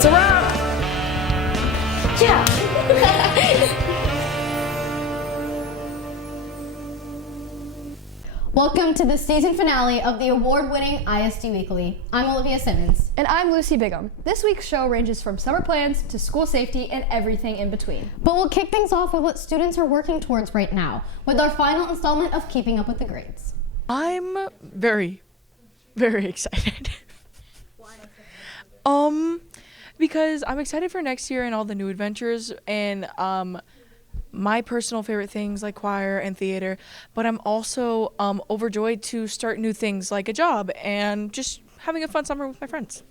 That's a wrap. Yeah. Welcome to the season finale of the award-winning ISD Weekly. I'm Olivia Simmons. And I'm Lucy Bigham. This week's show ranges from summer plans to school safety and everything in between. But we'll kick things off with what students are working towards right now, with our final installment of Keeping Up with the Grades. I'm very, very excited. Because I'm excited for next year and all the new adventures and my personal favorite things like choir and theater, but I'm also overjoyed to start new things like a job and just having a fun summer with my friends.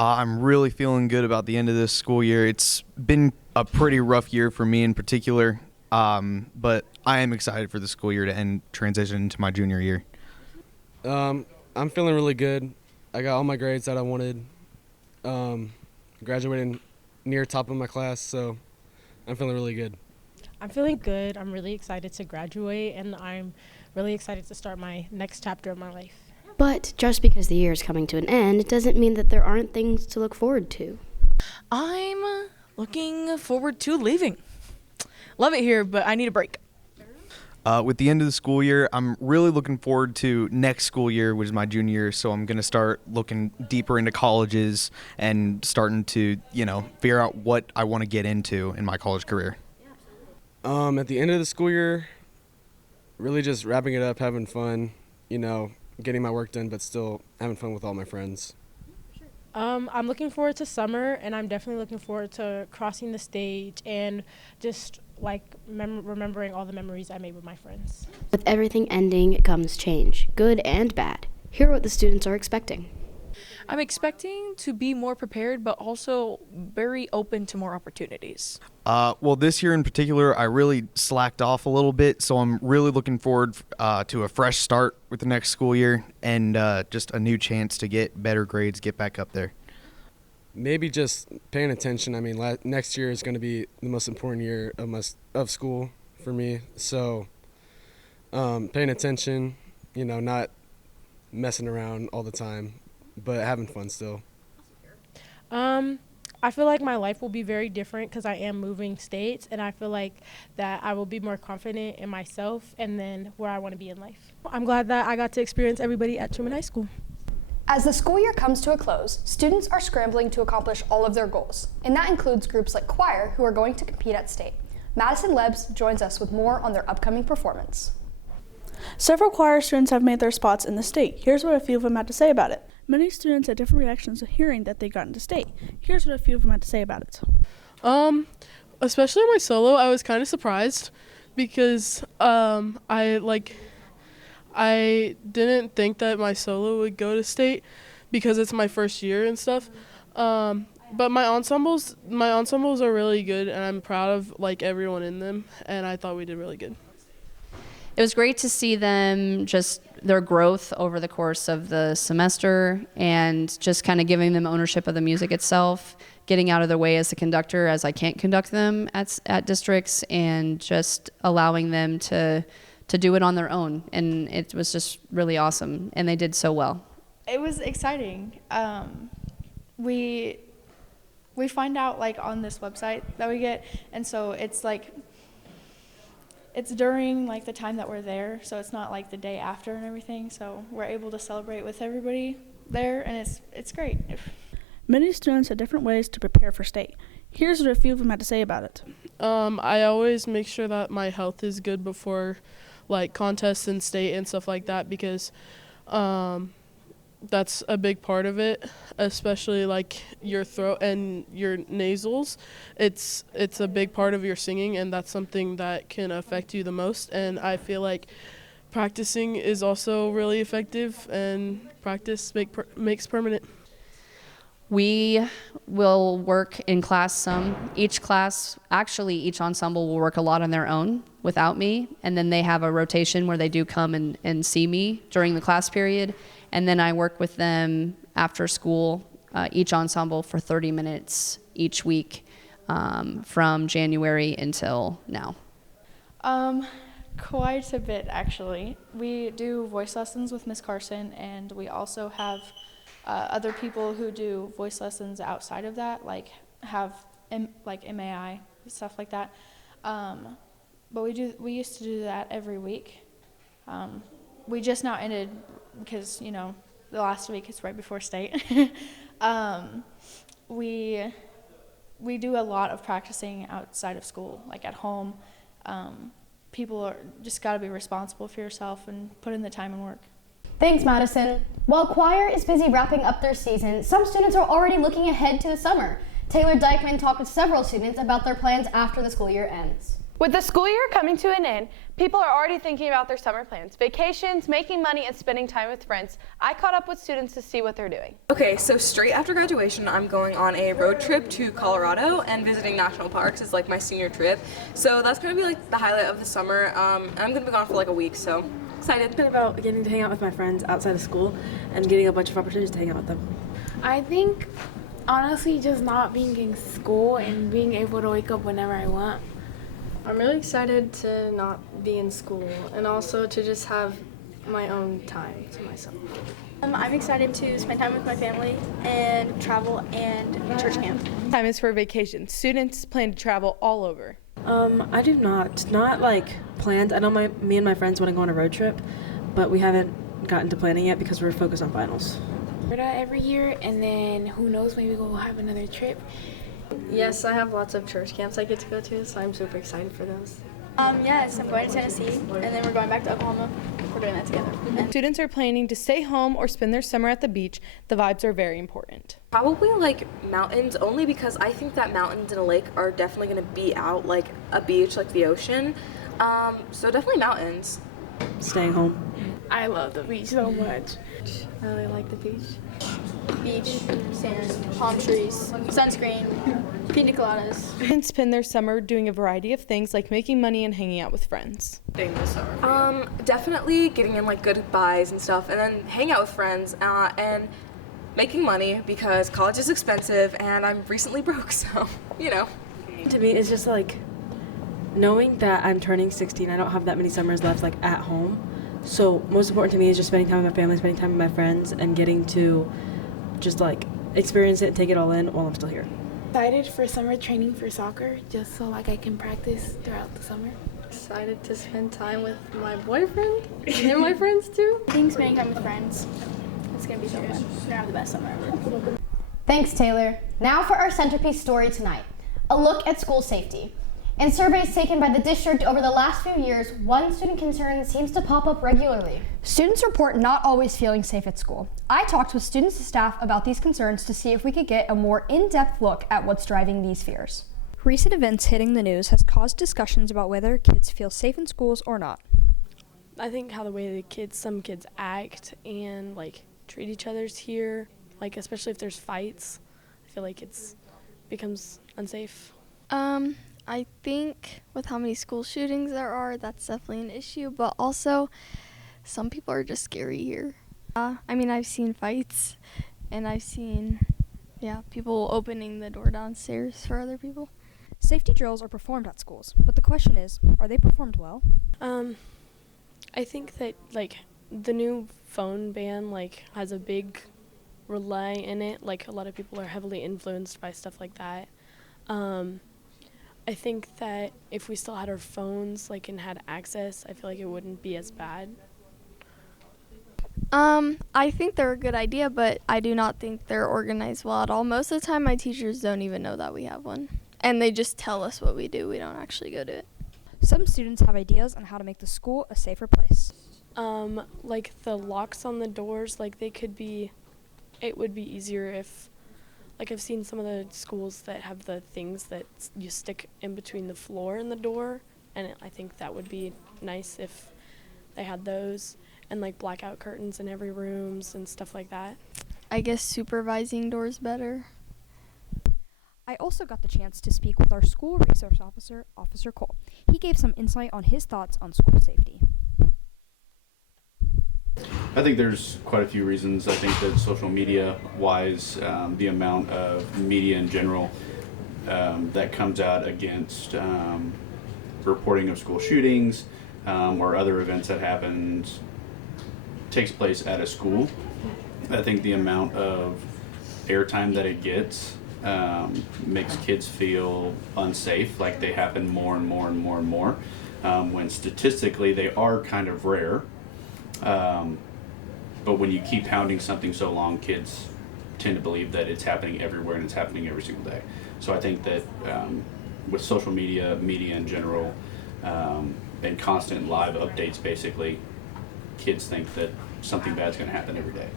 I'm really feeling good about the end of this school year. It's been a pretty rough year for me in particular, but I am excited for the school year to end, transition into my junior year. I'm feeling really good. I got all my grades that I wanted. Graduating near top of my class, so I'm feeling really good. I'm feeling good. I'm really excited to graduate, and I'm really excited to start my next chapter of my life. But just because the year is coming to an end doesn't mean that there aren't things to look forward to. I'm looking forward to leaving. Love it here, but I need a break. With the end of the school year, I'm really looking forward to next school year, which is my junior year, so I'm going to start looking deeper into colleges and starting to, figure out what I want to get into in my college career. At the end of the school year, really just wrapping it up, having fun, getting my work done, but still having fun with all my friends. I'm looking forward to summer, and I'm definitely looking forward to crossing the stage and just remembering all the memories I made with my friends. With everything ending comes change, good and bad. Here are what the students are expecting. I'm expecting to be more prepared, but also very open to more opportunities. Well, this year in particular, I really slacked off a little bit, so I'm really looking forward to a fresh start with the next school year and just a new chance to get better grades, get back up there. Maybe just paying attention. I mean, next year is going to be the most important year of school for me. So paying attention, not messing around all the time, but having fun still. I feel like my life will be very different because I am moving states, and I feel like that I will be more confident in myself and then where I want to be in life. I'm glad that I got to experience everybody at Truman High School. As the school year comes to a close, students are scrambling to accomplish all of their goals, and that includes groups like choir who are going to compete at state. Madison Lebs joins us with more on their upcoming performance. Several choir students have made their spots in the state. Here's what a few of them had to say about it. Many students had different reactions to hearing that they got into state. Here's what a few of them had to say about it. Especially my solo, I was kind of surprised because I didn't think that my solo would go to state because it's my first year and stuff. But my ensembles are really good, and I'm proud of everyone in them, and I thought we did really good. It was great to see them, just their growth over the course of the semester, and just kind of giving them ownership of the music itself, getting out of their way as a conductor, as I can't conduct them at districts, and just allowing them to do it on their own. And it was just really awesome, and they did so well. It was exciting. We find out on this website that we get, and so it's during the time that we're there, so it's not the day after and everything, so we're able to celebrate with everybody there, and it's great. Many students had different ways to prepare for state. Here's what a few of them had to say about it. I always make sure that my health is good before contests and state and stuff like that, because that's a big part of it, especially your throat and your nasals. It's a big part of your singing, and that's something that can affect you the most. And I feel like practicing is also really effective, and practice makes permanent. We will work in class some. Each ensemble will work a lot on their own without me, and then they have a rotation where they do come and see me during the class period, and then I work with them after school, each ensemble for 30 minutes each week from January until now. Quite a bit, actually. We do voice lessons with Miss Carson, and we also have Other people who do voice lessons outside of that, like have MAI, stuff like that. But we used to do that every week. We just now ended because, you know, the last week is right before state. We do a lot of practicing outside of school, like at home. People are just got to be responsible for yourself and put in the time and work. Thanks, Madison. While choir is busy wrapping up their season, some students are already looking ahead to the summer. Taylor Dykeman talked with several students about their plans after the school year ends. With the school year coming to an end, people are already thinking about their summer plans, vacations, making money, and spending time with friends. I caught up with students to see what they're doing. Okay, so straight after graduation, I'm going on a road trip to Colorado, and visiting national parks is like my senior trip. So that's gonna be like the highlight of the summer. And I'm gonna be gone for like a week, so excited. It's been about getting to hang out with my friends outside of school and getting a bunch of opportunities to hang out with them. I think honestly just not being in school and being able to wake up whenever I want. I'm really excited to not be in school and also to just have my own time to myself. I'm excited to spend time with my family and travel and church camp. Time is for vacation. Students plan to travel all over. I do not like planned. I know me and my friends want to go on a road trip, but we haven't gotten to planning yet because we're focused on finals. Every year, and then who knows, maybe we'll have another trip. Yes, I have lots of church camps I get to go to, so I'm super excited for those. Yes, I'm going to Tennessee, and then we're going back to Oklahoma. We're doing that together. Students are planning to stay home or spend their summer at the beach. The vibes are very important. Probably like mountains, only because I think that mountains and a lake are definitely gonna be out like a beach, like the ocean. So definitely mountains. Staying home. I love the beach so much. I really like the beach. Beach, sand, palm trees, sunscreen, pina coladas. Students spend their summer doing a variety of things like making money and hanging out with friends. Definitely getting in like good buys and stuff, and then hang out with friends and making money because college is expensive and I'm recently broke, so you know. To me, it's just like knowing that I'm turning 16. I don't have that many summers left like at home. So most important to me is just spending time with my family, spending time with my friends, and getting to just like experience it and take it all in while I'm still here. Excited for summer training for soccer, just so like I can practice throughout the summer. Excited to spend time with my boyfriend and my friends too. I think spending time with friends. It's gonna be so fun. We're gonna have the best summer ever. Thanks, Taylor. Now for our centerpiece story tonight, a look at school safety. In surveys taken by the district over the last few years, one student concern seems to pop up regularly. Students report not always feeling safe at school. I talked with students and staff about these concerns to see if we could get a more in-depth look at what's driving these fears. Recent events hitting the news has caused discussions about whether kids feel safe in schools or not. I think how the way some kids act and like treat each other's here, like especially if there's fights, I feel like it's becomes unsafe. I think with how many school shootings there are, that's definitely an issue, but also some people are just scary here. I mean, I've seen fights, and I've seen, people opening the door downstairs for other people. Safety drills are performed at schools, but the question is, are they performed well? I think that like the new phone ban like has a big relay in it. Like a lot of people are heavily influenced by stuff like that. I think that if we still had our phones like and had access, I feel like it wouldn't be as bad. I think they're a good idea, but I do not think they're organized well at all. Most of the time my teachers don't even know that we have one, and they just tell us what we do. We don't actually go to it. Some students have ideas on how to make the school a safer place. Like the locks on the doors, like it would be easier if, like I've seen some of the schools that have the things that you stick in between the floor and the door, and I think that would be nice if they had those, and like blackout curtains in every rooms and stuff like that. I guess supervising doors better. I also got the chance to speak with our school resource officer, Officer Cole. He gave some insight on his thoughts on school safety. I think there's quite a few reasons. I think that social media wise, the amount of media in general that comes out against reporting of school shootings or other events that takes place at a school I think the amount of airtime that it gets makes kids feel unsafe, like they happen more and more and more and more, when statistically they are kind of rare. But when you keep pounding something so long, kids tend to believe that it's happening everywhere and it's happening every single day. So I think that with social media, media in general, and constant live updates, basically, kids think that something bad's going to happen every day.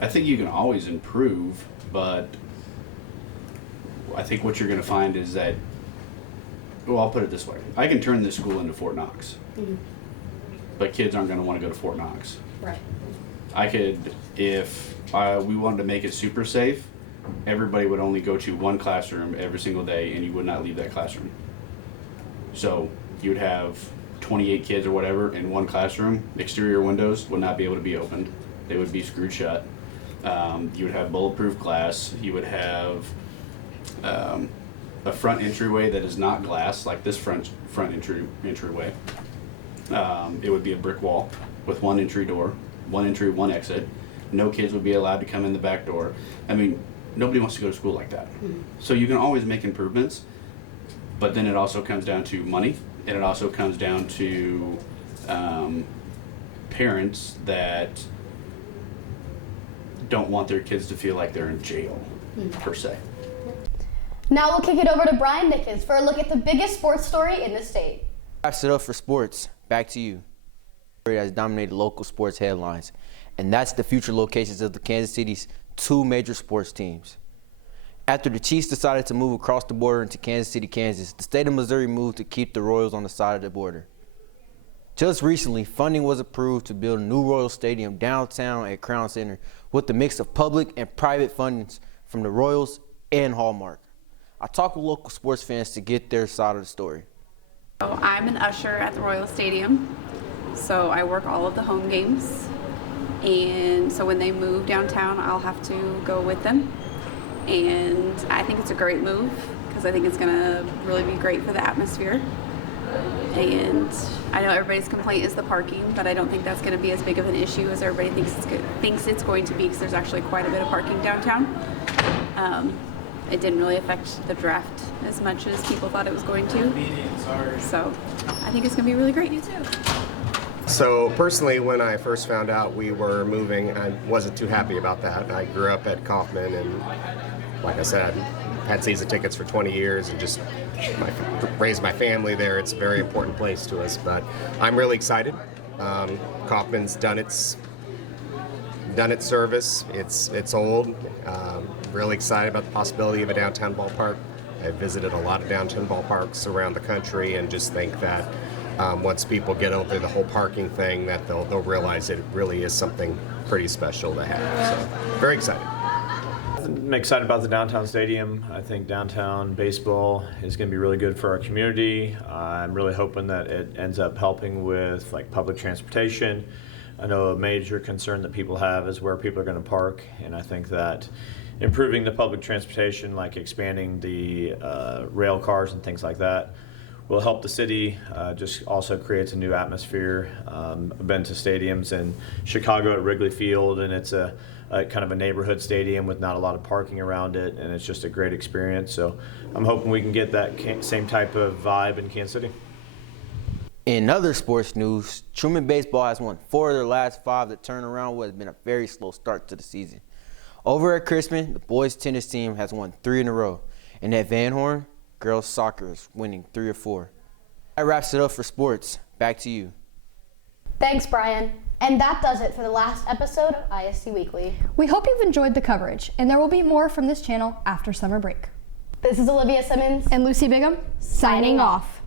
I think you can always improve, but I think what you're going to find is that, well, I'll put it this way. I can turn this school into Fort Knox, but kids aren't going to want to go to Fort Knox. Right. I could, if we wanted to make it super safe, everybody would only go to one classroom every single day and you would not leave that classroom. So you would have 28 kids or whatever in one classroom. Exterior windows would not be able to be opened. They would be screwed shut. You would have bulletproof glass. You would have a front entryway that is not glass, like this front entryway. It would be a brick wall with one entry door, one entry, one exit. No kids would be allowed to come in the back door. I mean, nobody wants to go to school like that. So you can always make improvements, but then it also comes down to money, and it also comes down to parents that don't want their kids to feel like they're in jail, per se. Now we'll kick it over to Brian Dickens for a look at the biggest sports story in the state. Wraps it up for sports. Back to you. Has dominated local sports headlines, and that's the future locations of the Kansas City's two major sports teams. After the Chiefs decided to move across the border into Kansas City, Kansas, the state of Missouri moved to keep the Royals on the side of the border. Just recently, funding was approved to build a new Royal Stadium downtown at Crown Center with a mix of public and private fundings from the Royals and Hallmark. I talked with local sports fans to get their side of the story. I'm an usher at the Royal Stadium, so I work all of the home games. And so when they move downtown, I'll have to go with them. And I think it's a great move because I think it's going to really be great for the atmosphere. And I know everybody's complaint is the parking, but I don't think that's going to be as big of an issue as everybody thinks it's going to be, because there's actually quite a bit of parking downtown. It didn't really affect the draft as much as people thought it was going to. So I think it's going to be really great. You too. So personally, when I first found out we were moving, I wasn't too happy about that. I grew up at Kaufman, and like I said, had season tickets for 20 years and just raised my family there. It's a very important place to us, but I'm really excited. Kaufman's done its service. It's old. Really excited about the possibility of a downtown ballpark. I've visited a lot of downtown ballparks around the country, and just think that once people get over the whole parking thing, that they'll realize it really is something pretty special to have. So very excited. I'm excited about the downtown stadium. I think downtown baseball is going to be really good for our community. I'm really hoping that it ends up helping with like public transportation. I know a major concern that people have is where people are going to park, and I think that improving the public transportation, like expanding the rail cars and things like that, will help the city. Just also creates a new atmosphere. I've been to stadiums in Chicago at Wrigley Field, and it's a kind of a neighborhood stadium with not a lot of parking around it, and it's just a great experience. So I'm hoping we can get that same type of vibe in Kansas City. In other sports news, Truman Baseball has won 4 of their last 5 to turn around what has been a very slow start to the season. Over at Crispin, the boys tennis team has won 3 in a row, and at Van Horn, girls soccer is winning 3 or 4. That wraps it up for sports. Back to you. Thanks, Brian. And that does it for the last episode of ISD Weekly. We hope you've enjoyed the coverage, and there will be more from this channel after summer break. This is Olivia Simmons and Lucy Bigham signing off.